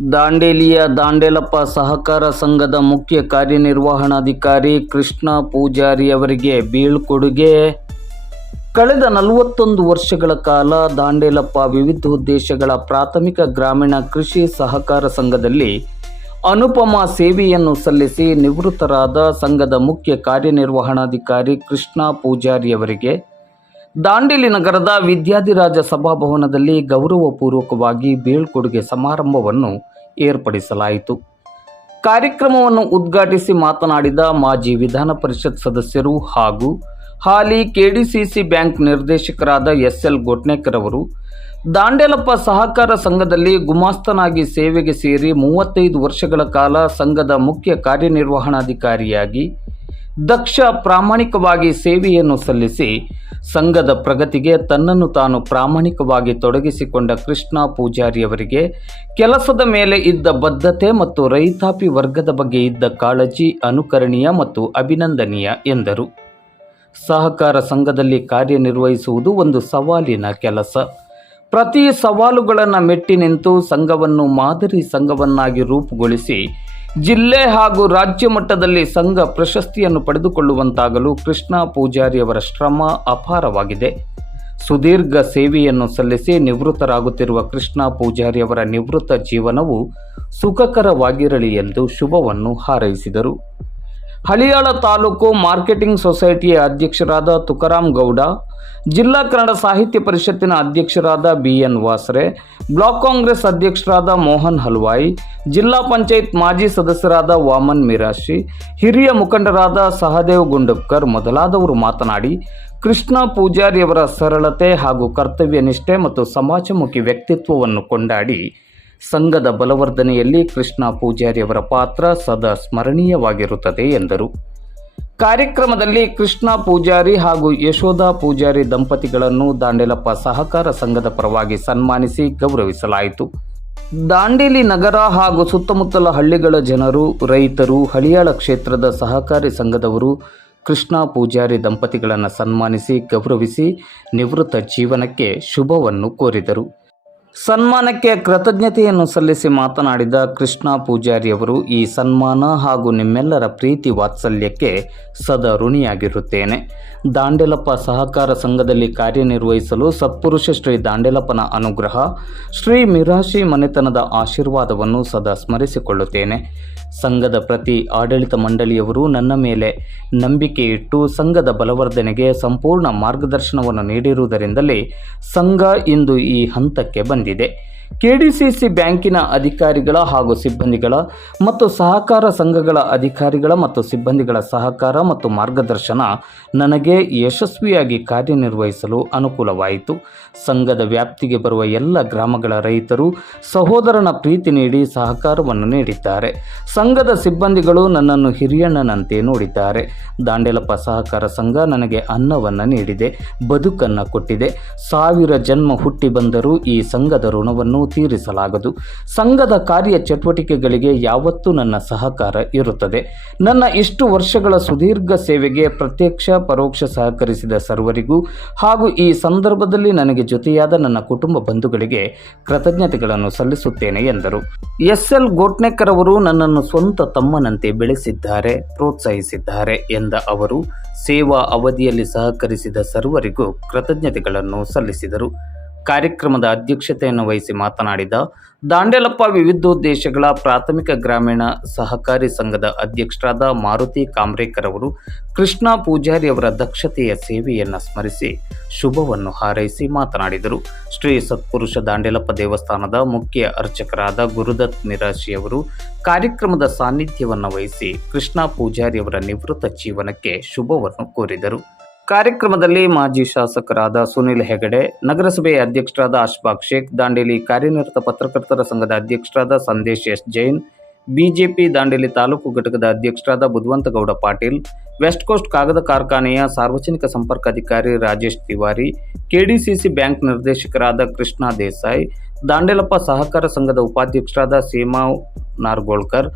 ದಾಂಡೇಲಿಯ ದಾಂಡೇಲಪ್ಪ ಸಹಕಾರ ಸಂಘದ ಮುಖ್ಯ ಕಾರ್ಯನಿರ್ವಹಣಾಧಿಕಾರಿ ಕೃಷ್ಣ ಪೂಜಾರಿ ಅವರಿಗೆ ಬೀಳ್ಕೊಡುಗೆ. ಕಳೆದ ನಲವತ್ತೊಂದು ವರ್ಷಗಳ ಕಾಲ ದಾಂಡೇಲಪ್ಪ ವಿವಿಧ ಉದ್ದೇಶಗಳ ಪ್ರಾಥಮಿಕ ಗ್ರಾಮೀಣ ಕೃಷಿ ಸಹಕಾರ ಸಂಘದಲ್ಲಿ ಅನುಪಮ ಸೇವೆಯನ್ನು ಸಲ್ಲಿಸಿ ನಿವೃತ್ತರಾದ ಸಂಘದ ಮುಖ್ಯ ಕಾರ್ಯನಿರ್ವಹಣಾಧಿಕಾರಿ ಕೃಷ್ಣ ಪೂಜಾರಿ ಅವರಿಗೆ ದಾಂಡೇಲಿ ನಗರದ ವಿದ್ಯಾಧಿರಾಜ ಸಭಾಭವನದಲ್ಲಿ ಗೌರವಪೂರ್ವಕವಾಗಿ ಬೀಳ್ಕೊಡುಗೆ ಸಮಾರಂಭವನ್ನು ಏರ್ಪಡಿಸಲಾಯಿತು. ಕಾರ್ಯಕ್ರಮವನ್ನು ಉದ್ಘಾಟಿಸಿ ಮಾತನಾಡಿದ ಮಾಜಿ ವಿಧಾನ ಪರಿಷತ್ ಸದಸ್ಯರು ಹಾಗೂ ಹಾಲಿ ಕೆಡಿಸಿಸಿ ಬ್ಯಾಂಕ್ ನಿರ್ದೇಶಕರಾದ ಎಸ್ ಎಲ್ ಗೊಟ್ನೇಕರ್ ಅವರು, ದಾಂಡೇಲಪ್ಪ ಸಹಕಾರ ಸಂಘದಲ್ಲಿ ಗುಮಾಸ್ತನಾಗಿ ಸೇವೆಗೆ ಸೇರಿ ಮೂವತ್ತೈದು ವರ್ಷಗಳ ಕಾಲ ಸಂಘದ ಮುಖ್ಯ ಕಾರ್ಯನಿರ್ವಹಣಾಧಿಕಾರಿಯಾಗಿ ದಕ್ಷ ಪ್ರಾಮಾಣಿಕವಾಗಿ ಸೇವೆಯನ್ನು ಸಲ್ಲಿಸಿ ಸಂಘದ ಪ್ರಗತಿಗೆ ತನ್ನನ್ನು ತಾನು ಪ್ರಾಮಾಣಿಕವಾಗಿ ತೊಡಗಿಸಿಕೊಂಡ ಕೃಷ್ಣ ಪೂಜಾರಿಯವರಿಗೆ ಕೆಲಸದ ಮೇಲೆ ಇದ್ದ ಬದ್ಧತೆ ಮತ್ತು ರೈತಾಪಿ ವರ್ಗದ ಬಗ್ಗೆ ಇದ್ದ ಕಾಳಜಿ ಅನುಕರಣೀಯ ಮತ್ತು ಅಭಿನಂದನೀಯ ಎಂದರು. ಸಹಕಾರ ಸಂಘದಲ್ಲಿ ಕಾರ್ಯನಿರ್ವಹಿಸುವುದು ಒಂದು ಸವಾಲಿನ ಕೆಲಸ. ಪ್ರತಿ ಸವಾಲುಗಳನ್ನು ಮೆಟ್ಟಿ ನಿಂತು ಸಂಘವನ್ನು ಮಾದರಿ ಸಂಘವನ್ನಾಗಿ ರೂಪುಗೊಳಿಸಿ ಜಿಲ್ಲೆ ಹಾಗೂ ರಾಜ್ಯ ಮಟ್ಟದಲ್ಲಿ ಸಂಘ ಪ್ರಶಸ್ತಿಯನ್ನು ಪಡೆದುಕೊಳ್ಳುವಂತಾಗಲು ಕೃಷ್ಣ ಪೂಜಾರಿಯವರ ಶ್ರಮ ಅಪಾರವಾಗಿದೆ. ಸುದೀರ್ಘ ಸೇವೆಯನ್ನು ಸಲ್ಲಿಸಿ ನಿವೃತ್ತರಾಗುತ್ತಿರುವ ಕೃಷ್ಣ ಪೂಜಾರಿ ಅವರ ನಿವೃತ್ತ ಜೀವನವು ಸುಖಕರವಾಗಿರಲಿ ಎಂದು ಶುಭವನ್ನು ಹಾರೈಸಿದರು. ಹಳಿಯಾಳ ತಾಲೂಕು ಮಾರ್ಕೆಟಿಂಗ್ ಸೊಸೈಟಿಯ ಅಧ್ಯಕ್ಷರಾದ ತುಕಾರಾಮ್ ಗೌಡ, ಜಿಲ್ಲಾ ಕನ್ನಡ ಸಾಹಿತ್ಯ ಪರಿಷತ್ತಿನ ಅಧ್ಯಕ್ಷರಾದ B N Vasare, block Congress ಅಧ್ಯಕ್ಷರಾದ ಮೋಹನ್ ಹಲ್ವಾಯಿ, ಜಿಲ್ಲಾ ಪಂಚಾಯತ್ ಮಾಜಿ ಸದಸ್ಯರಾದ ವಾಮನ್ ಮಿರಾಶಿ, ಹಿರಿಯ ಮುಖಂಡರಾದ ಸಹದೇವ್ ಗುಂಡಪ್ಕರ್ ಮೊದಲಾದವರು ಮಾತನಾಡಿ, ಕೃಷ್ಣ ಪೂಜಾರಿಯವರ ಸರಳತೆ ಹಾಗೂ ಕರ್ತವ್ಯ ನಿಷ್ಠೆ ಮತ್ತು ಸಮಾಜಮುಖಿ ವ್ಯಕ್ತಿತ್ವವನ್ನು ಕೊಂಡಾಡಿ ಸಂಘದ ಬಲವರ್ಧನೆಯಲ್ಲಿ ಕೃಷ್ಣ ಪೂಜಾರಿಯವರ ಪಾತ್ರ ಸದಾ ಸ್ಮರಣೀಯವಾಗಿರುತ್ತದೆ ಎಂದರು. ಕಾರ್ಯಕ್ರಮದಲ್ಲಿ ಕೃಷ್ಣ ಪೂಜಾರಿ ಹಾಗೂ ಯಶೋಧ ಪೂಜಾರಿ ದಂಪತಿಗಳನ್ನು ದಾಂಡೇಲಪ್ಪ ಸಹಕಾರ ಸಂಘದ ಪರವಾಗಿ ಸನ್ಮಾನಿಸಿ ಗೌರವಿಸಲಾಯಿತು. ದಾಂಡೇಲಿ ನಗರ ಹಾಗೂ ಸುತ್ತಮುತ್ತಲ ಹಳ್ಳಿಗಳ ಜನರು, ರೈತರು, ಹಳಿಯಾಳ ಕ್ಷೇತ್ರದ ಸಹಕಾರಿ ಸಂಘದವರು ಕೃಷ್ಣ ಪೂಜಾರಿ ದಂಪತಿಗಳನ್ನು ಸನ್ಮಾನಿಸಿ ಗೌರವಿಸಿ ನಿವೃತ್ತ ಜೀವನಕ್ಕೆ ಶುಭವನ್ನು ಕೋರಿದರು. ಸನ್ಮಾನಕ್ಕೆ ಕೃತಜ್ಞತೆಯನ್ನು ಸಲ್ಲಿಸಿ ಮಾತನಾಡಿದ ಕೃಷ್ಣ ಪೂಜಾರಿಯವರು, ಈ ಸನ್ಮಾನ ಹಾಗೂ ನಿಮ್ಮೆಲ್ಲರ ಪ್ರೀತಿ ವಾತ್ಸಲ್ಯಕ್ಕೆ ಸದಾ ಋಣಿಯಾಗಿರುತ್ತೇನೆ. ದಾಂಡೆಲಪ್ಪ ಸಹಕಾರ ಸಂಘದಲ್ಲಿ ಕಾರ್ಯನಿರ್ವಹಿಸಲು ಸತ್ಪುರುಷ ಶ್ರೀ ದಾಂಡೆಲಪ್ಪನ ಅನುಗ್ರಹ, ಶ್ರೀ ಮಿರಾಶಿ ಮನೆತನದ ಆಶೀರ್ವಾದವನ್ನು ಸದಾ ಸ್ಮರಿಸಿಕೊಳ್ಳುತ್ತೇನೆ. ಸಂಘದ ಪ್ರತಿ ಆಡಳಿತ ಮಂಡಳಿಯವರು ನನ್ನ ಮೇಲೆ ನಂಬಿಕೆ ಇಟ್ಟು ಸಂಘದ ಬಲವರ್ಧನೆಗೆ ಸಂಪೂರ್ಣ ಮಾರ್ಗದರ್ಶನವನ್ನು ನೀಡಿರುವುದರಿಂದಲೇ ಸಂಘ ಇಂದು ಈ ಹಂತಕ್ಕೆ ಬಂದಿದೆ. ಕೆಡಿಸಿಸಿ ಬ್ಯಾಂಕಿನ ಅಧಿಕಾರಿಗಳ ಹಾಗೂ ಸಿಬ್ಬಂದಿಗಳ ಮತ್ತು ಸಹಕಾರ ಸಂಘಗಳ ಅಧಿಕಾರಿಗಳ ಮತ್ತು ಸಿಬ್ಬಂದಿಗಳ ಸಹಕಾರ ಮತ್ತು ಮಾರ್ಗದರ್ಶನ ನನಗೆ ಯಶಸ್ವಿಯಾಗಿ ಕಾರ್ಯನಿರ್ವಹಿಸಲು ಅನುಕೂಲವಾಯಿತು. ಸಂಘದ ವ್ಯಾಪ್ತಿಗೆ ಬರುವ ಎಲ್ಲ ಗ್ರಾಮಗಳ ರೈತರು ಸಹೋದರನ ಪ್ರೀತಿ ನೀಡಿ ಸಹಕಾರವನ್ನು ನೀಡಿದ್ದಾರೆ. ಸಂಘದ ಸಿಬ್ಬಂದಿಗಳು ನನ್ನನ್ನು ಹಿರಿಯಣ್ಣನಂತೆ ನೋಡಿದ್ದಾರೆ. ದಾಂಡೇಲಪ್ಪ ಸಹಕಾರ ಸಂಘ ನನಗೆ ಅನ್ನವನ್ನು ನೀಡಿದೆ, ಬದುಕನ್ನು ಕೊಟ್ಟಿದೆ. ಸಾವಿರ ಜನ್ಮ ಹುಟ್ಟಿ ಬಂದರೂ ಈ ಸಂಘದ ಋಣವನ್ನು ತೀರಿಸಲಾಗದು. ಸಂಘದ ಕಾರ್ಯ ಚಟುವಟಿಕೆಗಳಿಗೆ ಯಾವತ್ತೂ ನನ್ನ ಸಹಕಾರ ಇರುತ್ತದೆ. ನನ್ನ ಇಷ್ಟು ವರ್ಷಗಳ ಸುದೀರ್ಘ ಸೇವೆಗೆ ಪ್ರತ್ಯಕ್ಷ, ಪರೋಕ್ಷ ಸಹಕರಿಸಿದ ಸರ್ವರಿಗೂ ಹಾಗೂ ಈ ಸಂದರ್ಭದಲ್ಲಿ ನನಗೆ ಜೊತೆಯಾದ ನನ್ನ ಕುಟುಂಬ ಬಂಧುಗಳಿಗೆ ಕೃತಜ್ಞತೆಗಳನ್ನು ಸಲ್ಲಿಸುತ್ತೇನೆ ಎಂದರು. ಎಸ್. ಎಲ್. ಗೋಟ್ನೆಕರ್ ಅವರು ನನ್ನನ್ನು ಸ್ವಂತ ತಮ್ಮನಂತೆ ಬೆಳೆಸಿದ್ದಾರೆ, ಪ್ರೋತ್ಸಾಹಿಸಿದ್ದಾರೆ ಎಂದ ಅವರು, ಸೇವಾ ಅವಧಿಯಲ್ಲಿ ಸಹಕರಿಸಿದ ಸರ್ವರಿಗೂ ಕೃತಜ್ಞತೆಗಳನ್ನು ಸಲ್ಲಿಸಿದರು. ಕಾರ್ಯಕ್ರಮದ ಅಧ್ಯಕ್ಷತೆಯನ್ನು ವಹಿಸಿ ಮಾತನಾಡಿದ ದಾಂಡೇಲಪ್ಪ ವಿವಿಧೋದ್ದೇಶಗಳ ಪ್ರಾಥಮಿಕ ಗ್ರಾಮೀಣ ಸಹಕಾರಿ ಸಂಘದ ಅಧ್ಯಕ್ಷರಾದ ಮಾರುತಿ ಕಾಮ್ರೇಕರ್ ಅವರು ಕೃಷ್ಣ ಪೂಜಾರಿ ಅವರ ದಕ್ಷತೆಯ ಸೇವೆಯನ್ನು ಸ್ಮರಿಸಿ ಶುಭವನ್ನು ಹಾರೈಸಿ ಮಾತನಾಡಿದರು. ಶ್ರೀ ಸತ್ಪುರುಷ ದಾಂಡೇಲಪ್ಪ ದೇವಸ್ಥಾನದ ಮುಖ್ಯ ಅರ್ಚಕರಾದ ಗುರುದತ್ ಮಿರಾಶಿಯವರು ಕಾರ್ಯಕ್ರಮದ ಸಾನ್ನಿಧ್ಯವನ್ನು ವಹಿಸಿ ಕೃಷ್ಣ ಪೂಜಾರಿ ಅವರ ನಿವೃತ್ತ ಜೀವನಕ್ಕೆ ಶುಭವನ್ನು ಕೋರಿದರು. ಕಾರ್ಯಕ್ರಮದಲ್ಲಿ ಮಾಜಿ ಶಾಸಕರಾದ ಸುನಿಲ್ ಹೆಗಡೆ, ನಗರಸಭೆಯ ಅಧ್ಯಕ್ಷರಾದ ಅಶ್ಫಾಕ್ ಶೇಖ್, ದಾಂಡೇಲಿ ಕಾರ್ಯನಿರತ ಪತ್ರಕರ್ತರ ಸಂಘದ ಅಧ್ಯಕ್ಷರಾದ ಸಂದೇಶ್ ಎಸ್ ಜೈನ್, ಬಿಜೆಪಿ ದಾಂಡೇಲಿ ತಾಲೂಕು ಘಟಕದ ಅಧ್ಯಕ್ಷರಾದ ಬುಧವಂತಗೌಡ ಪಾಟೀಲ್, ವೆಸ್ಟ್ ಕೋಸ್ಟ್ ಕಾಗದ ಕಾರ್ಖಾನೆಯ ಸಾರ್ವಜನಿಕ ಸಂಪರ್ಕ ಅಧಿಕಾರಿ ರಾಜೇಶ್ ತಿವಾರಿ, ಕೆಡಿಸಿಸಿ ಬ್ಯಾಂಕ್ ನಿರ್ದೇಶಕರಾದ ಕೃಷ್ಣ ದೇಸಾಯಿ, ದಾಂಡೇಲಪ್ಪ ಸಹಕಾರ ಸಂಘದ ಉಪಾಧ್ಯಕ್ಷರಾದ ಸೀಮಾ ನಾರ್ಗೋಳ್ಕರ್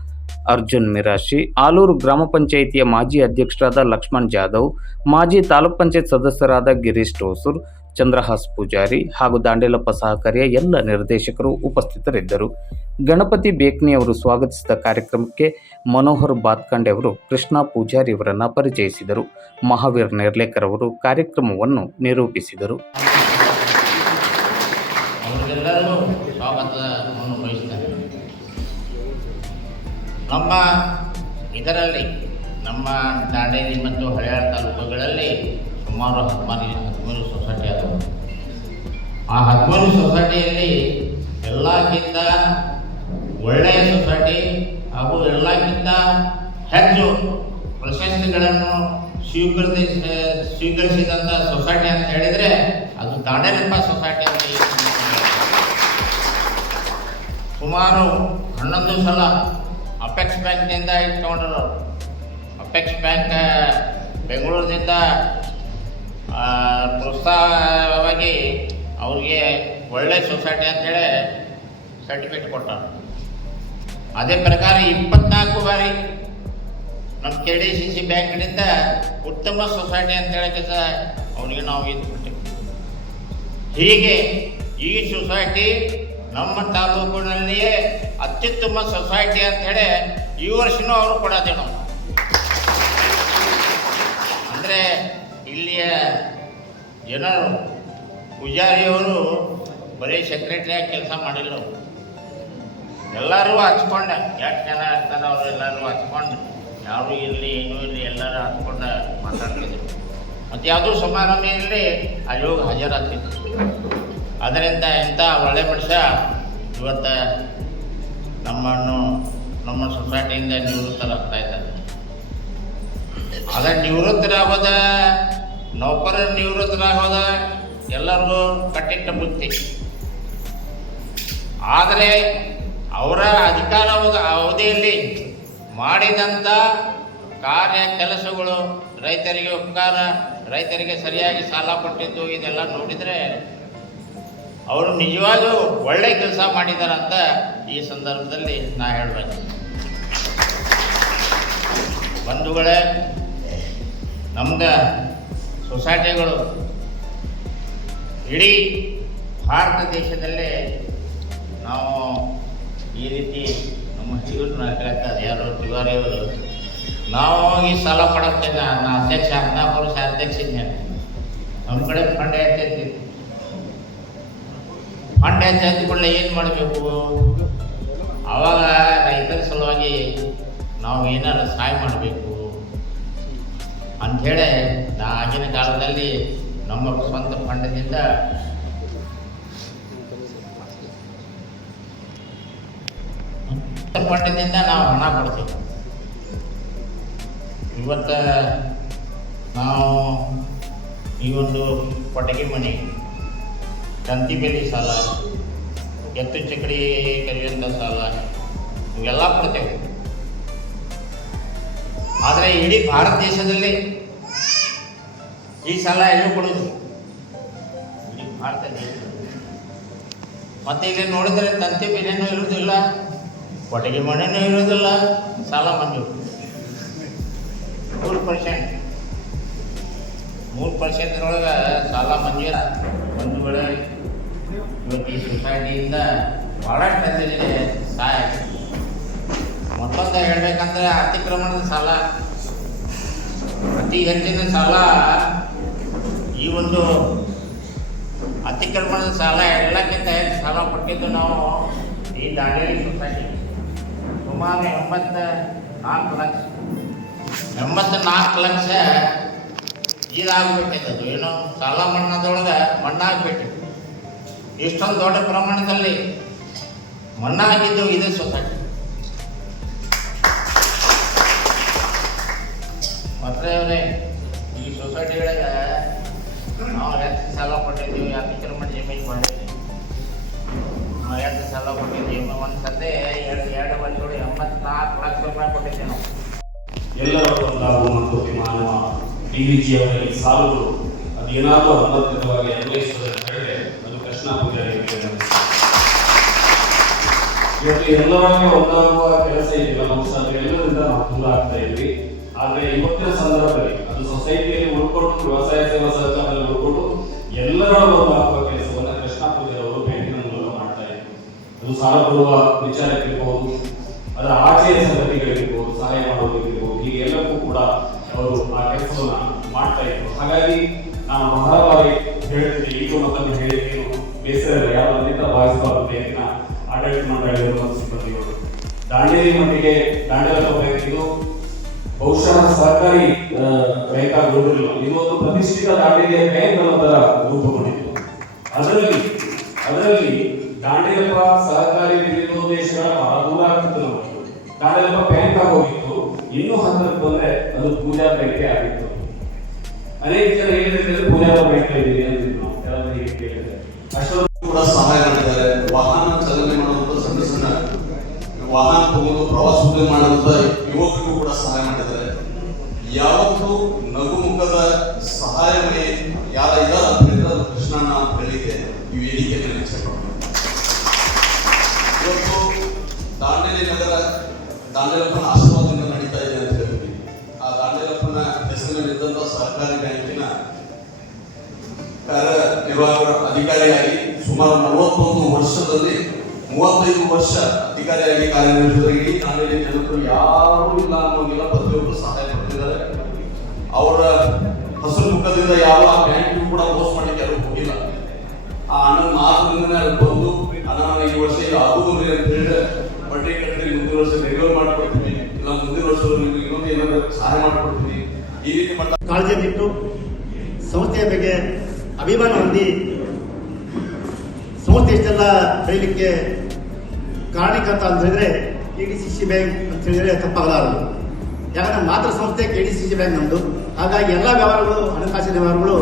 ಅರ್ಜುನ್ ಮಿರಾಶಿ, ಆಲೂರು ಗ್ರಾಮ ಪಂಚಾಯಿತಿಯ ಮಾಜಿ ಅಧ್ಯಕ್ಷರಾದ ಲಕ್ಷ್ಮಣ್ ಜಾಧವ್, ಮಾಜಿ ತಾಲೂಕ್ ಪಂಚಾಯತ್ ಸದಸ್ಯರಾದ ಗಿರೀಶ್ ಟೋಸೂರ್ ಚಂದ್ರಹಾಸ್ ಪೂಜಾರಿ ಹಾಗೂ ದಾಂಡೇಲಪ್ಪ ಸಹಕಾರಿಯ ಎಲ್ಲ ನಿರ್ದೇಶಕರು ಉಪಸ್ಥಿತರಿದ್ದರು. ಗಣಪತಿ ಬೇಕ್ನಿ ಅವರು ಸ್ವಾಗತಿಸಿದ ಕಾರ್ಯಕ್ರಮಕ್ಕೆ ಮನೋಹರ್ ಬಾತ್ಕಂಡೆ ಅವರು, ಕೃಷ್ಣ ಪೂಜಾರಿ ಅವರನ್ನು ಪರಿಚಯಿಸಿದರು. ಮಹಾವೀರ್ ನೇರ್ಲೇಕರ್ ಅವರು ಕಾರ್ಯಕ್ರಮವನ್ನು ನಿರೂಪಿಸಿದರು. ನಮ್ಮ ಇದರಲ್ಲಿ, ನಮ್ಮ ದಾಂಡೇಲಿ ಮತ್ತು ಹಳೆಯಾಳ ತಾಲೂಕುಗಳಲ್ಲಿ ಸುಮಾರು ಹದಿನಾರು ಹದಿಮೂರು ಸೊಸೈಟಿ ಆದವು ಆ ಹದಿಮೂರು ಸೊಸೈಟಿಯಲ್ಲಿ ಎಲ್ಲಕ್ಕಿಂತ ಒಳ್ಳೆಯ ಸೊಸೈಟಿ ಹಾಗೂ ಎಲ್ಲಕ್ಕಿಂತ ಹೆಚ್ಚು ಪ್ರಶಸ್ತಿಗಳನ್ನು ಸ್ವೀಕರಿಸಿ ಸ್ವೀಕರಿಸಿದಂಥ ಸೊಸೈಟಿ ಅಂತ ಹೇಳಿದರೆ ಅದು ದಾಂಡೇಲಿಪ್ಪ ಸೊಸೈಟಿ ಅಂತ ಸುಮಾರು ಹನ್ನೊಂದು ಸಲ ಅಪೆಕ್ಸ್ ಬ್ಯಾಂಕ್ನಿಂದ ಇಟ್ಕೊಂಡ್ರು ಅಪೆಕ್ಸ್ ಬ್ಯಾಂಕ್ ಬೆಂಗಳೂರಿನಿಂದ ಪ್ರೋತ್ಸಾಹವಾಗಿ ಅವ್ರಿಗೆ ಒಳ್ಳೆ ಸೊಸೈಟಿ ಅಂತೇಳಿ ಸರ್ಟಿಫಿಕೇಟ್ ಕೊಟ್ಟರು. ಅದೇ ಪ್ರಕಾರ ಇಪ್ಪತ್ನಾಲ್ಕು ಬಾರಿ ನಮ್ಮ ಕೆ ಡಿ ಸಿ ಸಿ ಬ್ಯಾಂಕ್ನಿಂದ ಉತ್ತಮ ಸೊಸೈಟಿ ಅಂತ ಹೇಳಕ್ಕೆ ಸಹ ಅವನಿಗೆ ನಾವು ಇದು ಕೊಟ್ಟಿವಿ. ಹೀಗೆ ಈ ಸೊಸೈಟಿ ನಮ್ಮ ತಾಲೂಕಿನಲ್ಲಿಯೇ ಅತ್ಯುತ್ತಮ ಸೊಸೈಟಿ ಅಂತ ಹೇಳಿ ಈ ವರ್ಷನೂ ಅವರು ಕೊಡೋದೆ ನಾವು ಅಂದರೆ ಇಲ್ಲಿಯ ಜನರು, ಪೂಜಾರಿಯವರು ಬರೀ ಸೆಕ್ರೆಟರಿಯಾಗಿ ಕೆಲಸ ಮಾಡಿಲ್ಲ. ಎಲ್ಲರೂ ಹಚ್ಕೊಂಡ, ಎಷ್ಟು ಜನ ಇರ್ತಾರೆ ಅವರು ಎಲ್ಲರೂ ಹಚ್ಕೊಂಡು, ಯಾರು ಇರಲಿ, ಏನೂ ಇರಲಿ, ಎಲ್ಲರೂ ಹಚ್ಕೊಂಡು ಮಾತಾಡ್ತಿದ್ರು. ಮತ್ತು ಯಾವುದೂ ಸಮಾರಂಭ ಇರಲಿ ಅಲ್ಲಿ ಹೋಗಿ ಅದರಿಂದ ಎಂಥ ಒಳ್ಳೆ ಮನುಷ್ಯ ಇವತ್ತು ನಮ್ಮನ್ನು, ನಮ್ಮ ಸೊಸೈಟಿಯಿಂದ ನಿವೃತ್ತರಾಗ್ತಾ ಇದ್ದಾರೆ ಆದರೆ ನಿವೃತ್ತರಾಗೋದ, ನೌಕರ ನಿವೃತ್ತರಾಗೋದ ಎಲ್ಲರಿಗೂ ಕಟ್ಟಿಟ್ಟ ಬುತ್ತಿ ಆದರೆ ಅವರ ಅಧಿಕಾರ ಅವಧಿಯಲ್ಲಿ ಮಾಡಿದಂಥ ಕಾರ್ಯ ಕೆಲಸಗಳು ರೈತರಿಗೆ ಉಪಕಾರ, ರೈತರಿಗೆ ಸರಿಯಾಗಿ ಸಾಲ ಕೊಟ್ಟಿದ್ದು, ಇದೆಲ್ಲ ನೋಡಿದರೆ ಅವರು ನಿಜವಾಗಲೂ ಒಳ್ಳೆ ಕೆಲಸ ಮಾಡಿದಾರಂತ ಈ ಸಂದರ್ಭದಲ್ಲಿ ನಾ ಹೇಳಬೇಕು. ಬಂಧುಗಳೇ, ನಮ್ಗೆ ಸೊಸೈಟಿಗಳು ಇಡೀ ಭಾರತ ದೇಶದಲ್ಲೇ ನಾವು ಈ ರೀತಿ ನಮ್ಮ ಹಿರಿಯರು ಹೇಳ್ತಾರೆ ಯಾರು ತಿವಾರಿಯವರು ನಾವು ಈ ಸಾಲ ಪಡಕ್ಕೆ ನಾ ಅಧ್ಯಕ್ಷ ಹದಿನಾಲ್ಕು ವರ್ಷ ಅಧ್ಯಕ್ಷ ಇದ್ದೇನೆ. ನಮ್ಮ ಕಡೆ ಫಂಡ್ ಹೆಚ್ಚೈತಿ ಫಂಡ್ ಹೆಚ್ಚಾಯ್ತು ಏನು ಮಾಡಬೇಕು? ಆವಾಗ ರೈತರ ಸಲುವಾಗಿ ನಾವು ಏನಾರ ಸಹಾಯ ಮಾಡಬೇಕು? ಅಂಥೇಳಿ ನಾ ಆಗಿನ ಕಾಲದಲ್ಲಿ ನಮ್ಮ ಸ್ವಂತ ಫಂಡದಿಂದ ಫಂಡದಿಂದ ನಾವು ಹಣ ಕೊಡ್ತೀವಿ. ಇವತ್ತು ನಾವು ಈ ಒಂದು ಕೊಟ್ಟಿಗೆ ಮನೆ ತಂತಿ ಬೇಲಿ ಸಾಲ, ಎತ್ತು ಚಕಡಿ ಕರೆಯುವಂಥ ಸಾಲ ಇವೆಲ್ಲ ಕೊಡ್ತೇವೆ. ಆದರೆ ಇಡೀ ಭಾರತ ದೇಶದಲ್ಲಿ ಈ ಸಾಲ ಎಲ್ಲೂ ಕೊಡೋದು ಇಡೀ ಭಾರತ ದೇಶದಲ್ಲಿ. ಮತ್ತೆ ಇಲ್ಲಿ ನೋಡಿದರೆ ತಂತಿ ಬೆಲೆನೂ ಇರುವುದಿಲ್ಲ, ಕೊಟ್ಟಿಗೆ ಮನೆಯೂ ಇರೋದಿಲ್ಲ ಸಾಲ ಮಂಜೂರು ಮೂರು ಪರ್ಸೆಂಟ್ ಮೂರು ಪರ್ಸೆಂಟ್ರೊಳಗೆ ಸಾಲ ಮಂಜೂರ ಒಂದು ವೇಳೆ ಇವತ್ತು ಈ ಸೊಸೈಟಿಯಿಂದ ಭಾಳಷ್ಟು ಮಂದಿಗೆ ಸಹಾಯ. ಮತ್ತೊಂದು ಹೇಳ್ಬೇಕಂದ್ರೆ ಅತಿಕ್ರಮಣದ ಸಾಲ. ಅತಿ ಹೆಚ್ಚಿನ ಸಾಲ. ಈ ಒಂದು ಅತಿಕ್ರಮಣದ ಸಾಲ ಎಲ್ಲಕ್ಕಿಂತ ಹೆಚ್ಚು ಸಾಲ ಕೊಟ್ಟಿದ್ದು ನಾವು ಈ ದಾಂಡೇಲಿ ಸೊಸೈಟಿ ಸುಮಾರು ಎಂಬತ್ತ ನಾಲ್ಕು ಲಕ್ಷ. ಎಂಬತ್ತ ನಾಲ್ಕು ಲಕ್ಷ ಇದಾಗ್ಬಿಟ್ಟಿದೆ ಅದು ಏನೋ ಸಾಲ ಮಣ್ಣದೊಳಗೆ ಮಣ್ಣಾಗ್ಬಿಟ್ಟಿದೆ ಇಷ್ಟೊಂದು ದೊಡ್ಡ ಪ್ರಮಾಣದಲ್ಲಿ ಮನ್ನಾ ಹಾಕಿದ್ದು ಇದೇ ಸೊಸೈಟಿ ಅವರೇ, ಈ ಸೊಸೈಟಿಗಳಿಗೆ ನಾವು ಎಷ್ಟು ಸಾಲ ಕೊಟ್ಟಿದ್ದೀವಿ ಅತಿಕ್ರಮಣ ಜಮೀನು ಮಾಡಿದ್ದೀವಿ. ನಾವು ಎಷ್ಟು ಸಾಲ ಕೊಟ್ಟಿದ್ದೀವಿ. ಒಂದು ಸದ್ಯ ಎರಡು ಎರಡು ವರ್ಷಗಳು ಎಂಬತ್ನಾಲ್ಕು ಲಕ್ಷ ರೂಪಾಯಿ ಕೊಟ್ಟಿದ್ದೆ ನಾವು. ಎಲ್ಲರೂ ಒಂದಾಗುವ ಮತ್ತು ಮಾನವ ಡಿ ವಿ ಜಿ ಅವರಲ್ಲಿ ಸಾಲುಗಳು. ಅದೇನಾದರೂ ಅನರ್ಥಕವಾಗಿ ಅನ್ವಯಿಸುತ್ತದೆ ಅಂತ ಹೇಳಿದ್ರೆ ಅದು ಕೃಷ್ಣ ಪೂಜಾರಿ ಇವತ್ತು ಎಲ್ಲರಿಗೆ ಒಂದಾಗುವ ಕೆಲಸ ಇದೆಯಲ್ಲ ನಮ್ಮ ಸಹ ಎಲ್ಲರಿಂದ ನಾವು ದೂರ ಆಗ್ತಾ ಇದ್ವಿ ಆದ್ರೆ ಇವತ್ತಿನ ಸಂದರ್ಭದಲ್ಲಿ ಅದು ಸೊಸೈಟಿಯಲ್ಲಿ ಉಳ್ಕೊಂಡು, ವ್ಯವಸಾಯ ಸೇವಾ ಸಹಕಾರದಲ್ಲಿ ಉಳ್ಕೊಂಡು ಎಲ್ಲರ ಒಂದಾಗುವ ಕೆಲಸವನ್ನ ಕೃಷ್ಣ ಅವರು ಪೇಂಟಿನ ಮೂಲಕ ಮಾಡ್ತಾ ಇದ್ರು. ಅದು ಸಾಲ ಕೊಡುವ ವಿಚಾರಕ್ಕಿರ್ಬೋದು, ಅದರ ಆಚೆಯ ಸಂಗತಿಗಳಿರ್ಬೋದು, ಸಹಾಯ ಮಾಡೋದಕ್ಕಿರ್ಬೋದು ಹೀಗೆ ಎಲ್ಲಕ್ಕೂ ಕೂಡ ಅವರು ಆ ಕೆಲಸವನ್ನ ಮಾಡ್ತಾ ಇದ್ರು. ಹಾಗಾಗಿ ನಾನು ಬಹಳ ಬಾರಿ ಹೇಳ್ತೀನಿ ಈಗ ಮತ್ತೊಮ್ಮೆ ಹೇಳಿದ್ದೇನು. ಬೇಸರ ಇಲ್ಲ ಯಾರು ಅಲ್ಲಿಂದ ಭಾವಿಸಬಾರದು ಬ್ಯಾಂಕಿನ ಆಡಳಿತ ಮಂಡಳಿಯವರು ಮತ್ತು ಸಿಬ್ಬಂದಿಗಳು ದಾಂಡೇಲಿ ಮಟ್ಟಿಗೆ ದಾಂಡೇಲ ಬ್ಯಾಂಕ್ ಬಹುಶಃ ಸರ್ಕಾರಿ ಬ್ಯಾಂಕ್ ಆಗುವುದಿಲ್ಲ ಇದು ಒಂದು ಪ್ರತಿಷ್ಠಿತ ದಾಂಡೇಲಿಯ ಬ್ಯಾಂಕ್ ಅನ್ನೋ ರೂಪುಗೊಂಡಿತ್ತು ಅದರಲ್ಲಿ ಅದರಲ್ಲಿ ದಾಂಡೇಲಪ್ಪ ಸಹಕಾರಿ ವಿನಿಯೋಗೇಶಗಳ ಬಹಳ ದೂರ ಆಗ್ತಿತ್ತು ನಮಗೆ ದಾಂಡೇಲಪ್ಪ ಬ್ಯಾಂಕ್ ಆಗೋಗಿತ್ತು. ಇನ್ನೂ ಹತ್ತಿರಕ್ಕೆ ಬಂದ್ರೆ ಅದು ಪೂಜಾ ಬ್ಯಾಂಕೇ ಆಗಿತ್ತು. ಅನೇಕ ಜನ ಹೇಳಿದ್ರೆ, ಪೂಜಾ ಬ್ಯಾಂಕ್ ಇದ್ದೀರಿ ಅಂತಿದ್ರು ಸಹಾಯ ಮಾಡಿದ್ದಾರೆ ವಾಹನ ಚಲನೆ ಮಾಡುವಂತ ಸಣ್ಣ ಸಣ್ಣ ವಾಹನ ತಗೊಂಡು ಪ್ರವಾಸೋದ್ಯಮ ಮಾಡುವಂತ ಯುವಕರಿಗೂ ಕೂಡ ಸಹಾಯ ಮಾಡಿದ್ದಾರೆ. ಯಾವತ್ತು ನಗುಮುಖದ ಸಹಾಯವೇ ಯಾರ ಇದಾರ ಅದು ಕೃಷ್ಣಣ್ಣ ಅಂತ ಹೇಳಿಕೆ. ಈ ವೇದಿಕೆ ಇವತ್ತು ದಾಂಡೇಲಿ ನಗರ ದಾಂಡೇಲಪ್ಪನ ಆಶೀರ್ವಾದದಿಂದ ನಡೀತಾ ಇದೆ ಅಂತ ಹೇಳ್ತೀವಿ ಆ ದಾಂಡೇಲಪ್ಪನ ಹೆಸರಿನಲ್ಲಿದ್ದಂಥ ಸಹಕಾರಿ ಬ್ಯಾಂಕಿನ ಕಾರ್ಯನಿರ್ವಾಹಕ ಅಧಿಕಾರಿಯಾಗಿ ಸುಮಾರು ನಲವತ್ತೊಂದು ವರ್ಷದಲ್ಲಿ ಮೂವತ್ತೈದು ವರ್ಷ ಅಧಿಕಾರಿಯಾಗಿ ಕಾರ್ಯನಿರ್ವಹಿಸಿದ ಇಡೀ ದಾಂಡೇಲಿ ಜನರು ಯಾರು ಇಲ್ಲ ಅನ್ನೋಂಗಿಲ್ಲ ಪ್ರತಿಯೊಬ್ಬರು ಸಹಾಯ ಪಡ್ತಿದ್ದಾರೆ ಅವರ ಹಸಿರು ಮುಖದಿಂದ ಯಾವ ಬ್ಯಾಂಕ್ ಕೂಡ ಮೋಸ ಮಾಡಲಿಕ್ಕೆ ಯಾರು ಹೋಗಿಲ್ಲ. ಆ ಅಣ್ಣನ ಮಾತಿನಿಂದನೇ ಬಂದು ಅಣ್ಣ ಈ ವರ್ಷ ಇದು ಆಗುವುದಿಲ್ಲ ಅಂತ ಹೇಳಿದ್ರೆ ಬಡ್ಡಿ ಕಟ್ಟಿ ಮುಂದಿನ ವರ್ಷ ರೆಗ್ಯುಲರ್ ಮಾಡ್ಕೊಡ್ತೀನಿ. ಇಲ್ಲ ಮುಂದಿನ ವರ್ಷ ನಿಮ್ಗೆ ಇನ್ನೊಂದು ಏನಾದ್ರು ಸಹಾಯ ಮಾಡ್ಕೊಡ್ತೀನಿ. ಈ ರೀತಿ ಮಾಡ್ತಾ ಬಿಟ್ಟು ಸಂಸ್ಥೆಯ ಬಗ್ಗೆ ಅಭಿಮಾನ ಹೊಂದಿ ಸಂಸ್ಥೆ ಇಷ್ಟೆಲ್ಲ ಬೆಳೀಲಿಕ್ಕೆ ಕಾರಣೀಕರ್ತ ಅಂತ ಹೇಳಿದ್ರೆ K D C C bank ಅಂತ ಹೇಳಿದ್ರೆ ತಪ್ಪಾಗಲಾರದು. ಯಾಕಂದ್ರೆ ಮಾತೃ ಸಂಸ್ಥೆ K D C C bank ನಮ್ಮದು ಹಾಗಾಗಿ ಎಲ್ಲ ವ್ಯವಹಾರಗಳು, ಹಣಕಾಸಿನ ವ್ಯವಹಾರಗಳು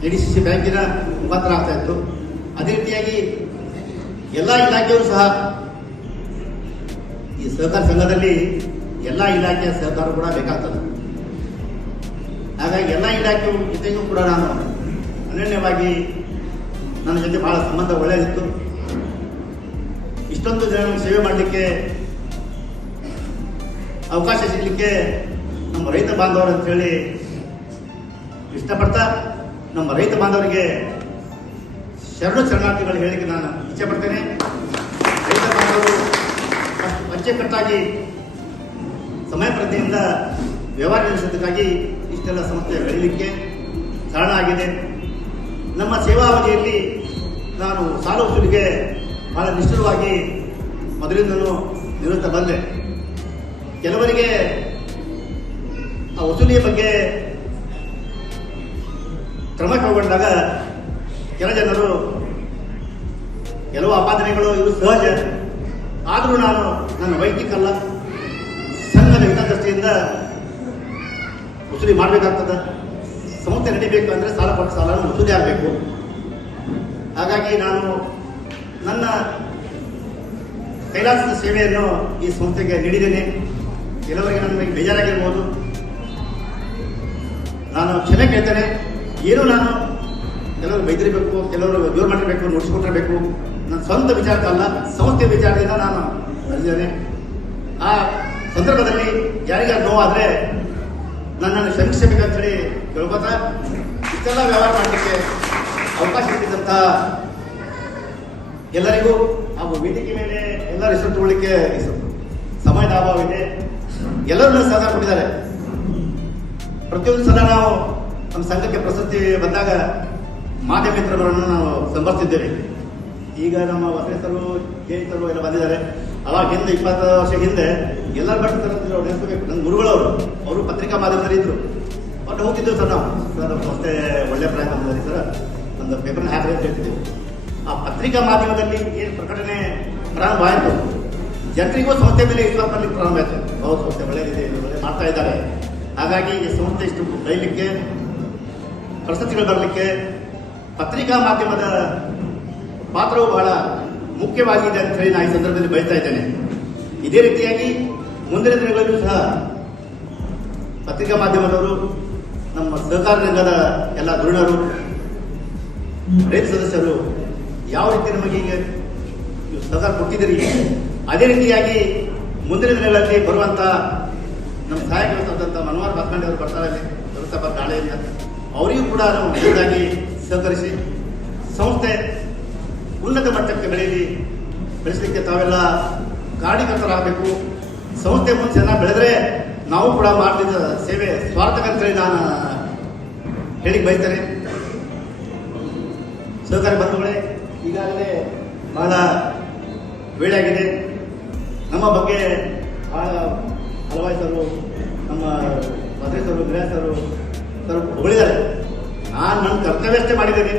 ಕೆ ಡಿ ಸಿ ಸಿ ಬ್ಯಾಂಕಿನ ಮುಖಾಂತರ ಆಗ್ತಾ ಇತ್ತು. ಅದೇ ರೀತಿಯಾಗಿ ಎಲ್ಲ ಇಲಾಖೆಯವರು ಸಹ ಈ ಸಹಕಾರ ಸಂಘದಲ್ಲಿ ಎಲ್ಲ ಇಲಾಖೆಯ ಸಹಕಾರ ಕೂಡ ಬೇಕಾಗ್ತದೆ. ಹಾಗಾಗಿ ಎಲ್ಲ ಇಲಾಖೆಯ ಜೊತೆಗೂ ಕೂಡ ನಾನು ಅನನ್ಯವಾಗಿ ನನ್ನ ಜೊತೆ ಬಹಳ ಸಂಬಂಧ ಒಳ್ಳೆಯದಿತ್ತು ಇಷ್ಟೊಂದು ಜನ ಸೇವೆ ಮಾಡಲಿಕ್ಕೆ ಅವಕಾಶ ಸಿಗಲಿಕ್ಕೆ ನಮ್ಮ ರೈತ ಬಾಂಧವರು ಅಂತೇಳಿ ಇಷ್ಟಪಡ್ತಾ ನಮ್ಮ ರೈತ ಬಾಂಧವರಿಗೆ ಶರಣು ಶರಣಾರ್ಥಿಗಳು ಹೇಳಿಕೆ ನಾನು ಇಚ್ಛೆ ಪಡ್ತೇನೆ. ರೈತ ಬಾಂಧವರು ಅಚ್ಚುಕಟ್ಟಾಗಿ ಸಮಯ ಪ್ರತಿಯಿಂದ ವ್ಯವಹಾರ ನಡೆಸೋದಕ್ಕಾಗಿ ಇಷ್ಟೆಲ್ಲ ಸಂಸ್ಥೆ ಬೆಳೀಲಿಕ್ಕೆ ಕಾರಣ ಆಗಿದೆ. ನಮ್ಮ ಸೇವಾವಧಿಯಲ್ಲಿ ನಾನು ಸಾಲ ಬಹಳ ನಿಷ್ಠುರವಾಗಿ ಮೊದಲಿಂದಲೂ ನಿವೃತ್ತ ಬಂದೆ. ಕೆಲವರಿಗೆ ಆ ವಸೂಲಿಯ ಬಗ್ಗೆ ಕ್ರಮ ಕೈಗೊಂಡಾಗ ಕೆಲ ಜನರು ಕೆಲವು ಆಪಾದನೆಗಳು ಇವು ಸಹಜ. ಆದರೂ ನಾನು ನನ್ನ ವೈಯಕ್ತಿಕ ಅಲ್ಲ ಸಂಘದ ಹಿತದೃಷ್ಟಿಯಿಂದ ವಸೂಲಿ ಮಾಡಬೇಕಾಗ್ತದೆ. ಸಂಸ್ಥೆ ನಡಿಬೇಕು ಅಂದರೆ ಸಾಲ ಕೊಟ್ಟು ಸಾಲ ವಸೂಲಿ ಆಗಬೇಕು. ಹಾಗಾಗಿ ನಾನು ನನ್ನ ಕೈಲಾಸದ ಸೇವೆಯನ್ನು ಈ ಸಂಸ್ಥೆಗೆ ನೀಡಿದ್ದೇನೆ. ಕೆಲವರಿಗೆ ಮೇಲೆ ಬೇಜಾರಾಗಿರ್ಬೋದು. ನಾನು ಕ್ಷಮೆ ಕೇಳ್ತೇನೆ. ಏನು ನಾನು ಕೆಲವರು ಬೈದಿರಬೇಕು, ಕೆಲವರು ಜೋರು ಮಾಡಿರಬೇಕು ನೋಡಿಸ್ಕೊಟ್ಟಿರಬೇಕು. ನನ್ನ ಸ್ವಂತ ವಿಚಾರಕ್ಕಲ್ಲ ಸಂಸ್ಥೆ ವಿಚಾರದಿಂದ ನಾನು ಬಂದಿದ್ದೇನೆ. ಆ ಸಂದರ್ಭದಲ್ಲಿ ಯಾರಿಗಾರು ನೋವಾದರೆ ನನ್ನನ್ನು ಕ್ಷಮಿಸಬೇಕಂತ ಹೇಳಿ ಕೇಳ್ಕೊತಾ ಇಷ್ಟೆಲ್ಲ ವ್ಯವಹಾರ ಮಾಡಲಿಕ್ಕೆ ಅವಕಾಶ ನೀಡಿದಂಥ ಎಲ್ಲರಿಗೂ ಹಾಗೂ ವೇದಿಕೆ ಮೇಲೆ ಎಲ್ಲರ ಹೆಸರು ತಗೊಳ್ಳಿಕ್ಕೆ ಸಮಯದ ಇದೆ. ಎಲ್ಲರೂ ಸಹಕಾರ ಕೊಟ್ಟಿದ್ದಾರೆ. ಪ್ರತಿಯೊಂದು ಸಲ ನಾವು ನಮ್ಮ ಸಂಘಕ್ಕೆ ಪ್ರಶಸ್ತಿ ಬಂದಾಗ ಮಾಧ್ಯಮ ಮಿತ್ರರನ್ನು ನಾವು ಸಂಬರ್ತಿದ್ದೇವೆ. ಈಗ ನಮ್ಮ ವಸ್ತರು ಜೈತರು ಎಲ್ಲ ಬಂದಿದ್ದಾರೆ. ಅವಾಗ ಹಿಂದೆ, ಇಪ್ಪತ್ತು ವರ್ಷ ಹಿಂದೆ ಎಲ್ಲರ ಅವ್ರು ನೆನೆಸ್ಕೋಬೇಕು. ನನ್ನ ಗುರುಗಳವರು, ಅವರು ಪತ್ರಿಕಾ ಮಾಧ್ಯಮದಲ್ಲಿ ಇದ್ರು ಒಟ್ಟು ಹೋಗಿದ್ದೆವು ಸರ್ ನಾವು. ಸರ್ ಸಂಸ್ಥೆ ಒಳ್ಳೆ ಮಾಡಿದ್ರಿ ಸರ್. ಒಂದು ಪೇಪರ್ನ ಹಾಕಿ ಅಂತ ಹೇಳ್ತಿದ್ದೆವು ಆ ಪತ್ರಿಕಾ ಮಾಧ್ಯಮದಲ್ಲಿ ಏನು ಪ್ರಕಟಣೆ ಪ್ರಾರಂಭ ಆಯಿತು? ಜನರಿಗೂ ಸಂಸ್ಥೆ ಮೇಲೆ ವಿಶ್ವಾಸ ಬರಲಿಕ್ಕೆ ಪ್ರಾರಂಭ ಆಯಿತು. ಹೌದು ಸಂಸ್ಥೆ ಒಳ್ಳೆಯದಿದೆ ಒಳ್ಳೆ ಮಾಡ್ತಾ ಇದ್ದಾರೆ. ಹಾಗಾಗಿ ಈ ಸಂಸ್ಥೆ ಇಷ್ಟು ಬೈಲಿಕ್ಕೆ ಪ್ರಶಸ್ತಿಗಳು ಬರಲಿಕ್ಕೆ ಪತ್ರಿಕಾ ಮಾಧ್ಯಮದ ಪಾತ್ರವು ಬಹಳ ಮುಖ್ಯವಾಗಿದೆ ಅಂತ ಹೇಳಿ ನಾನು ಈ ಸಂದರ್ಭದಲ್ಲಿ ಬಯಸ್ತಾ ಇದ್ದೇನೆ. ಇದೇ ರೀತಿಯಾಗಿ ಮುಂದಿನ ದಿನಗಳಲ್ಲೂ ಸಹ ಪತ್ರಿಕಾ ಮಾಧ್ಯಮದವರು ನಮ್ಮ ಸಹಕಾರ ರಂಗದ ಎಲ್ಲ ಧುರೀಣರು ರೈತ ಸದಸ್ಯರು, ಯಾವ ರೀತಿ ನಮಗೆ ಈಗ ಸಹಕಾರ ಕೊಟ್ಟಿದ್ದೀರಿ, ಅದೇ ರೀತಿಯಾಗಿ ಮುಂದಿನ ದಿನಗಳಲ್ಲಿ ಬರುವಂತ ನಮ್ಮ ಸಹಾಯಕರಾದಂಥ ಮನೋಹರ್ ಬತ್ಕಂಡಿ ಅವರು ಬರ್ತಾರೆ ವ್ಯವಸ್ಥಾಪಕ ನಾಳೆಯಿಂದ ಅವರಿಗೂ ಕೂಡ ನಾವು ಹೆಚ್ಚಾಗಿ ಸಹಕರಿಸಿ ಸಂಸ್ಥೆ ಉನ್ನತ ಮಟ್ಟಕ್ಕೆ ಬೆಳೆಯಲಿ, ಬೆಳೆಸಲಿಕ್ಕೆ ತಾವೆಲ್ಲ ಕಾರ್ಯಕರ್ತರಾಗಬೇಕು ಸಂಸ್ಥೆ ಮುಂದೆ ಚೆನ್ನಾಗಿ ಬೆಳೆದ್ರೆ ನಾವು ಕೂಡ ಮಾಡ್ತಿದ್ದ ಸೇವೆ ಸ್ವಾರ್ಥಕ ಅಂತೇಳಿ ನಾನು ಹೇಳಿ ಬಯಸ್ತೇನೆ. ಸಹಕಾರಿ ಬಂಧುಗಳೇ, ಈಗಾಗಲೇ ಬಹಳ ವೇಳೆ ಆಗಿದೆ. ನಮ್ಮ ಬಗ್ಗೆ ಬಹಳ ಹಲವಾರು ನಮ್ಮ ಮಂತ್ರಿ ಸರ್ ಗೃಹ ಸರ್ ಹೊಗಳಿದ್ದಾರೆ. ನಾನು ನನ್ನ ಕರ್ತವ್ಯಷ್ಟೇ ಮಾಡಿದ್ದೇನೆ.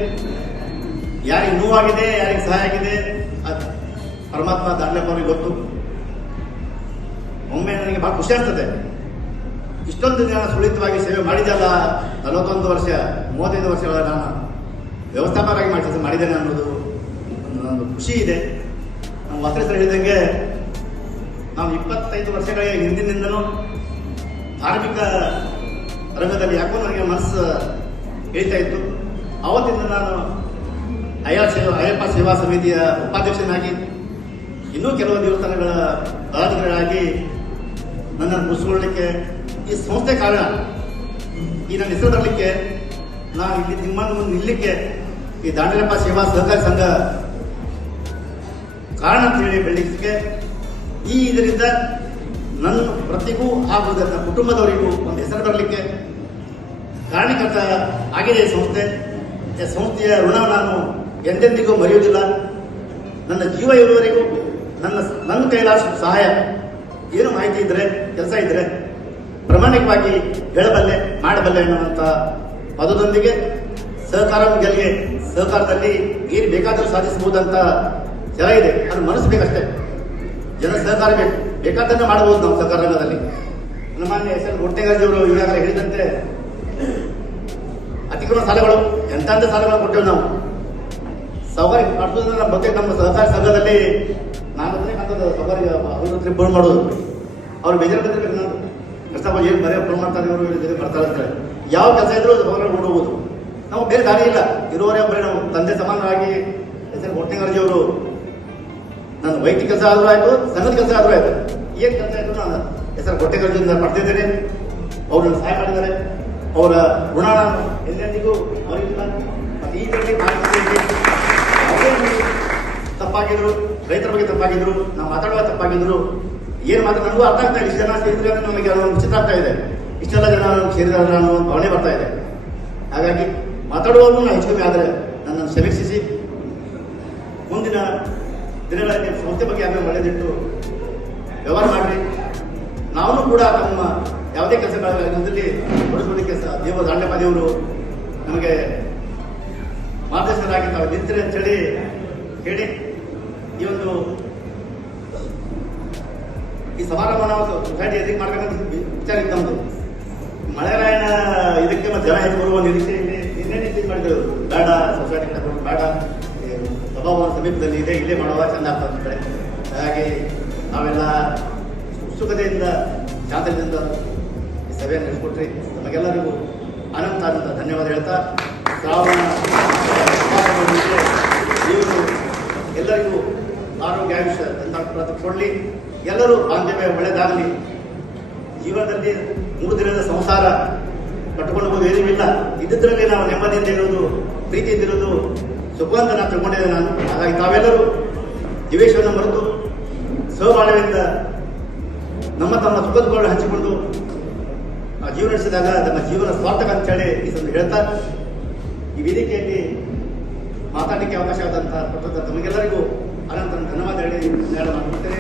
ಯಾರಿಗೆ ನೋವಾಗಿದೆ, ಯಾರಿಗೆ ಸಹಾಯ ಆಗಿದೆ, ಅದು ಪರಮಾತ್ಮ ದಾಂಡ್ಲಪ್ಪ ಅವರಿಗೆ ಗೊತ್ತು. ಒಮ್ಮೆ ನನಗೆ ಬಹಳ ಖುಷಿ ಆಗ್ತದೆ. ಇಷ್ಟೊಂದು ದಿನ ಸುಳಿತವಾಗಿ ಸೇವೆ ಮಾಡಿದ್ದಲ್ಲ ನಲವತ್ತೊಂದು ವರ್ಷ, ಮೂವತ್ತೈದು ವರ್ಷಗಳ ನಾನು ವ್ಯವಸ್ಥಾಪಕರಾಗಿ ಮಾಡಿ ಮಾಡಿದ್ದೇನೆ ಅನ್ನೋದು ಒಂದು ಖುಷಿ ಇದೆ. ನಮ್ಮ ವಸ್ತ್ರ ಹೇಳಿದಂಗೆ ನಾವು ಇಪ್ಪತ್ತೈದು ವರ್ಷಗಳ ಹಿಂದಿನಿಂದಲೂ ಧಾರ್ಮಿಕ ರಂಗದಲ್ಲಿ ಯಾಕೋ ನನಗೆ ಮನಸ್ಸು ಹೇಳ್ತಾ ಇತ್ತು. ಅವತ್ತಿಂದ ನಾನು ಅಯ್ಯ ಸೇವಾ ಅಯ್ಯಪ್ಪ ಸೇವಾ ಸಮಿತಿಯ ಉಪಾಧ್ಯಕ್ಷನಾಗಿ ಇನ್ನೂ ಕೆಲವು ದೇವಸ್ಥಾನಗಳ ಪದಾಧಿಕಾರಿಗಳಾಗಿ ನನ್ನನ್ನು ಮುಗಿಸ್ಕೊಳ್ಳಿಕ್ಕೆ ಈ ಸಂಸ್ಥೆ ಕಾರಣ ಈ ನನ್ನ ಹೆಸರು ಬರಲಿಕ್ಕೆ ನಾನು ಇಲ್ಲಿ ನಿಮ್ಮನ್ನು ಮುಂದೆ ನಿಲ್ಲಕ್ಕೆ ಈ ದಾಂಡಲಪ್ಪ ಸೇವಾ ಸಹಕಾರಿ ಸಂಘ ಕಾರಣ ಅಂತ ಹೇಳಿ ಈ ಇದರಿಂದ ನನ್ನ ಪ್ರತಿಗೂ ಹಾಗೂ ನನ್ನ ಕುಟುಂಬದವರಿಗೂ ಒಂದು ಹೆಸರು ಬರಲಿಕ್ಕೆ ಕಾರಣಕರ್ತ ಆಗಿದೆ ಈ ಸಂಸ್ಥೆ. ಈ ಸಂಸ್ಥೆಯ ಋಣ ನಾನು ಎಂದೆಂದಿಗೂ ಮರೆಯುವುದಿಲ್ಲ. ನನ್ನ ಜೀವ ಇರುವವರೆಗೂ ನನ್ನ ನನ್ನ ಕೈಲಾಸ ಸಹಾಯ. ಏನು ಮಾಹಿತಿ ಇದ್ರೆ, ಕೆಲಸ ಇದ್ರೆ ಪ್ರಾಮಾಣಿಕವಾಗಿ ಹೇಳಬಲ್ಲೆ, ಮಾಡಬಲ್ಲೆ ಅನ್ನುವಂತ ಪದದೊಂದಿಗೆ ಸಹಕಾರ ಗೆಲ್ಗೆ ಸಹಕಾರದಲ್ಲಿ ಏನು ಬೇಕಾದರೂ ಸಾಧಿಸಬಹುದಂತ ಜನ ಇದೆ. ಅದು ಮನಸ್ಸು ಬೇಕಷ್ಟೇ. ಜನ ಸಹಕಾರ ಬೇಕು. ಬೇಕಾದನ್ನು ಮಾಡಬಹುದು ನಾವು ಸಹಕಾರ ರಂಗದಲ್ಲಿ. ಹನುಮಾನ್ಯ ಎಸ್ ಎಲ್ ಅವರು ಈಗಾಗಲೇ ಹೇಳಿದಂತೆ, ಅತಿಕ್ರಮ ಸಾಲಗಳು ಎಂತ ಸಾಲಗಳು ಕೊಟ್ಟೆವು ನಾವು. ಸೌಕರ್ಯ ನಮ್ಮ ಬಗ್ಗೆ ನಮ್ಮ ಸಹಕಾರ ಸಂಘದಲ್ಲಿ ನಾನು ಕಾಣ್ತದೆ ಸೌಕರ್ಯ ಮಾಡೋದು. ಅವ್ರು ಬೇಜಾರು ಬಂದಿರ್ಬೇಕು ನಾನು ಕಷ್ಟಪ ಏನು ಬರೀ ಫೋನ್ ಮಾಡ್ತಾರೆ ಇವರು ಜೊತೆ ಬರ್ತಾರೆ ಅಂತ ಹೇಳಿ ಯಾವ ಕೆಲಸ ಇದ್ರೂ ಸೌಕರ್ಯ ಓಡಬಹುದು ನಾವು ಬೇರೆ ದಾರಿ ಇಲ್ಲ. ಇರುವವರೇ ಬರೀ ನಾವು ತಂದೆ ಸಮಾನರಾಗಿ ಎಲ್ ಅವರು. ನನ್ನ ವೈಯಕ್ತಿಕ ಕೆಲಸ ಆದರೂ ಆಯಿತು, ಸಂಘದ ಕೆಲಸ ಆದರೂ ಆಯ್ತು. ಏನು ಕೆಲಸ ಇದ್ರು ನಾನು ಹೆಸರು ಹೊಟ್ಟೆಗರದಿಂದ ಪಡ್ತಿದ್ದೇನೆ ಅವರು ನನ್ನ ಸಹಾಯ ಮಾಡಿದ್ದಾರೆ. ಅವರ ಋಣ ಎಲ್ಲೆಂದಿಗೂ ಅವರಿಗಿಲ್ಲ. ಮತ್ತೆ ಈ ತಪ್ಪಾಗಿದ್ರು, ರೈತರ ಬಗ್ಗೆ ತಪ್ಪಾಗಿದ್ರು, ನಾವು ಮಾತಾಡುವ ತಪ್ಪಾಗಿದ್ರು ಏನ್ ಮಾತ್ರ ನನಗೂ ಅರ್ಥ ಆಗ್ತಾ ಇಷ್ಟು ಜನ ಸೇರಿದ್ರೆ ನಮಗೆ ಅದೊಂದು ವಿಚಿತ್ರ ಆಗ್ತಾ ಇದೆ. ಇಷ್ಟೆಲ್ಲ ಜನ ನಮ್ಗೆ ಸೇರಿದಾರೆ ಅನ್ನೋ ಭಾವನೆ ಬರ್ತಾ ಇದೆ. ಹಾಗಾಗಿ ಮಾತಾಡುವಾಗ ನಾನು ಹೆಚ್ಚು ಕಮ್ಮಿ ಆದರೆ ನನ್ನನ್ನು ಸಮೀಕ್ಷಿಸಿ ಮುಂದಿನ ದಿನಗಳಲ್ಲಿ ಸಂಸ್ಥೆ ಬಗ್ಗೆ ಆಮೇಲೆ ಒಳ್ಳೆದಿಟ್ಟು ವ್ಯವಹಾರ ಮಾಡಿರಿ. ನಾವು ಕೂಡ ನಮ್ಮ ಯಾವುದೇ ಕೆಲಸಗಳಲ್ಲಿ ಸಹ ದೇವ ದಾಂಡಪ್ಪ ದೇವರು ನಮಗೆ ಮಾರ್ಗದರ್ಶಕರಾಗಿ ತಾವು ನಿಂತಿರಿ ಅಂತೇಳಿ ಹೇಳಿ ಈ ಒಂದು ಈ ಸಮಾರಂಭ ನಾವು ಸೊಸೈಟಿ ಎದುರು ಮಾಡ್ಬೇಕಂತ ವಿಚಾರ ಇತ್ತು ನಮ್ದು ಮಳೆರಾಯಣ ಇದಕ್ಕೆ ಮತ್ತೆ ಜನ ಹೆಚ್ಚು ಬರುವ ನಿರೀಕ್ಷೆ ನಿನ್ನೆ ನಿಶ್ಚಿತ ಮಾಡಿದ್ರು? ಬೇಡ, ಸೊಸೈಟಿ ಕಟ್ಕೊಂಡು ಬೇಡ. ಸಭಾಭವನ ಸಮೀಪದಲ್ಲಿ ಇದೆ, ಇಲ್ಲೇ ಮಾಡುವ ಚೆಂದ ಆಗ್ತದೆ ಕಡೆ ಹಾಗಾಗಿ ನಾವೆಲ್ಲ ಉತ್ಸುಕತೆಯಿಂದ ಶಾಂತದಿಂದ ಈ ಸಭೆಯನ್ನು ನಡೆಸಿಕೊಟ್ರಿ ನಮಗೆಲ್ಲರಿಗೂ ಅನಂತ ಅನಂತ ಧನ್ಯವಾದ ಹೇಳ್ತಾ, ಶ್ರಾವಣ ಎಲ್ಲರಿಗೂ ಆರೋಗ್ಯ, ಆಯುಷ್ಯ ಅಂತ ಕೊಡಲಿ. ಎಲ್ಲರೂ ಬಾಂಧವ್ಯ ಒಳ್ಳೆಯದಾಗಲಿ ಜೀವನದಲ್ಲಿ ಮೂರು ದಿನದ ಸಂಸಾರ ಕಟ್ಟಿಕೊಂಡು ಹೋಗೋದು ಏನೂ ಇಲ್ಲ. ನಾವು ನೆಮ್ಮದಿಯಿಂದ ಇರೋದು ಪ್ರೀತಿಯಿಂದ ಇರೋದು ಸುಖವಂತ ನಾನು ತಿಳ್ಕೊಂಡಿದ್ದೆ ನಾನು. ಹಾಗಾಗಿ ತಾವೆಲ್ಲರೂ ದಿವೇಶವನ್ನು ಮರೆತು ಸಹಬಾಳ್ವೆಯಿಂದ ನಮ್ಮ ತಮ್ಮ ಸುಖ ಹಂಚಿಕೊಂಡು ಆ ಜೀವನ ನಡೆಸಿದಾಗ ತಮ್ಮ ಜೀವನ ಸ್ವಾರ್ಥಕ ಅಂತ ಹೇಳಿ ಈ ಸಂದರ್ಭ ಹೇಳ್ತಾ ಈ ವೇದಿಕೆಯಲ್ಲಿ ಮಾತಾಡಲಿಕ್ಕೆ ಅವಕಾಶ ಆದಂತಹ ಕೊಟ್ಟಂತ ತಮಗೆಲ್ಲರಿಗೂ ಅನಂತರ ಧನ್ಯವಾದ ಹೇಳಿ ನಾನು ಮಾಡ್ತೇನೆ.